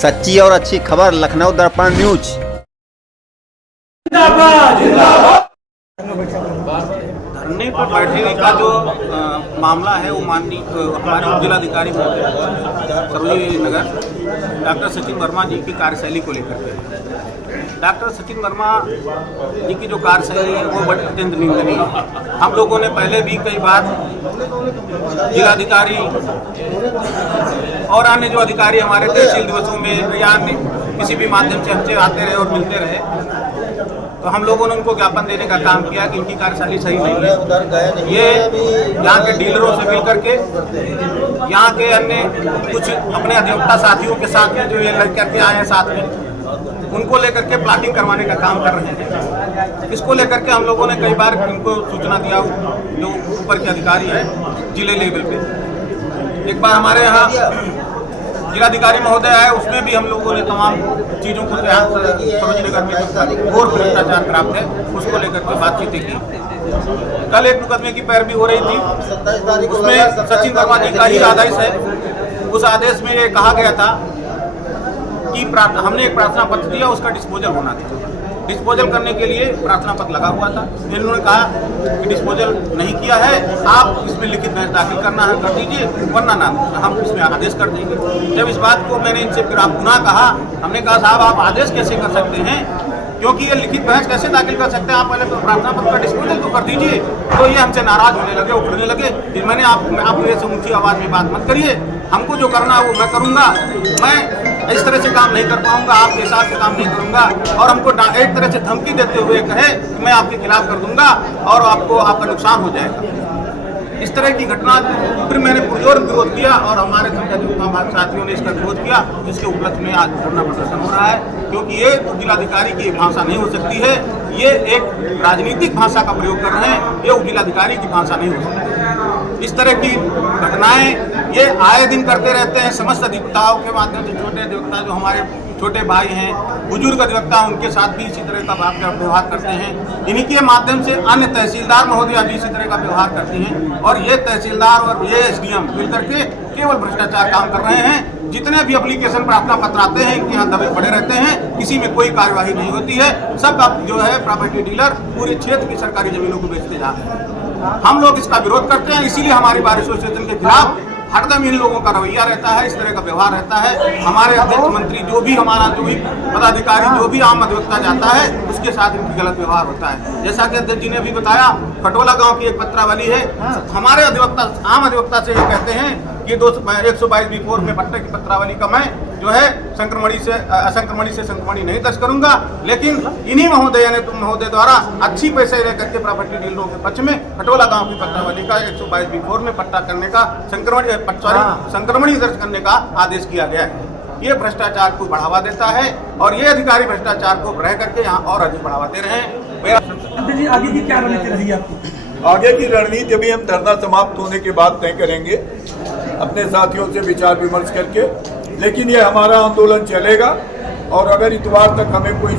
सच्ची और अच्छी खबर लखनऊ दर्पण न्यूज। धरने पर बैठने का जो मामला है वो माननीय हमारे जिलाधिकारी सरोजिनी नगर डॉक्टर सचिन वर्मा जी की कार्यशैली को लेकर के डॉक्टर सचिन वर्मा जी की जो कार्यशैली है वो बड़ी अत्यंत निंदनीय है। हम लोगों ने पहले भी कई बार जिलाधिकारी और अन्य जो अधिकारी हमारे तहसील दिवसों में या अन्य किसी भी माध्यम से हमसे आते रहे और मिलते रहे, तो हम लोगों ने उनको ज्ञापन देने का काम किया कि इनकी कार्यशैली सही नहीं है। ये यहाँ के डीलरों से मिल करके यहाँ के अन्य कुछ अपने अधिवक्ता साथियों के साथ में जो ये लड़के के आए हैं साथ में, उनको लेकर के प्लाटिंग करवाने का काम कर रहे हैं। इसको लेकर के हम लोगों ने कई बार इनको सूचना दिया, जो ऊपर के अधिकारी हैं जिले लेवल पे। एक बार हमारे यहाँ जिलाधिकारी महोदय आए, उसमें भी हम लोगों ने तमाम चीज़ों को सरोजिनी नगर में घोर भ्रष्टाचार प्राप्त है उसको लेकर के बातचीत की। कल एक मुकदमे की पैरवी हो रही थी, उसमें सचिन वर्मा जी का ही आदेश है। उस आदेश में ये कहा गया था कि हमने एक प्रार्थना पत्र दिया, उसका डिस्पोजल होना था। डिस्पोजल करने के लिए प्रार्थना पत्र लगा हुआ था। इन्होंने कहा कि डिस्पोजल नहीं किया है, आप इसमें लिखित बहस दाखिल करना है कर दीजिए, वरना ना हम इसमें आदेश कर देंगे। जब इस बात को मैंने इनसे फिर आप पुनः कहा, हमने कहा साहब आप आदेश कैसे कर सकते हैं, क्योंकि ये लिखित बहस कैसे दाखिल कर सकते हैं, आप पहले प्रार्थना पत्र का डिस्पोजल तो कर दीजिए। तो ये हमसे नाराज होने लगे, उठने लगे। फिर मैंने आप मेरे से ऊंची आवाज़ में बात मत करिए, हमको जो करना है वो मैं करूँगा, मैं इस तरह से काम नहीं कर पाऊंगा, आपके हिसाब से काम नहीं करूंगा। और हमको एक तरह से धमकी देते हुए कहे कि मैं आपके खिलाफ कर दूंगा और आपका नुकसान हो जाएगा। इस तरह की घटना फिर मैंने पुरजोर विरोध किया और हमारे साथियों ने इसका विरोध किया, जिसके उपलक्ष्य में आज धरना प्रदर्शन हो रहा है। क्योंकि ये जिलाधिकारी की भाषा नहीं हो सकती है, ये एक राजनीतिक भाषा का प्रयोग कर रहे हैं, ये जिलाधिकारी की भाषा नहीं हो सकती। इस तरह की घटनाएं ये आए दिन करते रहते हैं। समस्त अधिवक्ताओं के माध्यम से छोटे अधिवक्ता जो हमारे छोटे भाई हैं, बुजुर्ग अधिवक्ता, उनके साथ भी इसी तरह का व्यवहार करते हैं। इन्हीं के माध्यम से अन्य तहसीलदार महोदय भी इसी तरह का व्यवहार करते हैं। और ये तहसीलदार और ये एसडीएम मिलकर के केवल भ्रष्टाचार काम कर रहे हैं। जितने भी एप्लीकेशन प्रार्थना पत्र आते हैं इनके यहाँ दबे पड़े रहते हैं, किसी में कोई कार्यवाही नहीं होती है। सब जो है प्रॉपर्टी डीलर पूरे क्षेत्र की सरकारी जमीनों को बेचते जा रहे हैं। हम लोग इसका विरोध करते हैं, इसीलिए हमारी बार एसोसिएशन के खिलाफ हरदम इन लोगों का रवैया रहता है, इस तरह का व्यवहार रहता है। हमारे अध्यक्ष मंत्री जो भी हमारा जो भी पदाधिकारी जो भी आम अधिवक्ता जाता है उसके साथ इनकी गलत व्यवहार होता है। जैसा कि अध्यक्ष जी ने भी बताया, खटोला गांव की एक पत्रावली है, हमारे अधिवक्ता आम अधिवक्ता से ये कहते हैं कि 122B4 में पट्टे की पत्रावली का मैं जो है असंक्रमणी से संक्रमणी नहीं दर्ज करूंगा, लेकिन इन्हीं महोदय द्वारा अच्छी पैसे लेकर के प्रॉपर्टी डीलरों के पक्ष में खटोला गांव की पत्रावली का 122B4 में पट्टा करने का संक्रमणी दर्ज करने का आदेश किया गया है। ये भ्रष्टाचार को बढ़ावा देता है और ये अधिकारी भ्रष्टाचार को रह करके यहाँ और अधिक बढ़ावा दे रहे हैं। आगे की क्या रणनीति रहेगी आपकी? आगे की रणनीति अभी हम धरना समाप्त होने के बाद तय करेंगे अपने साथियों से विचार विमर्श करके, लेकिन ये हमारा आंदोलन चलेगा। और अगर इतवार तक हमें कोई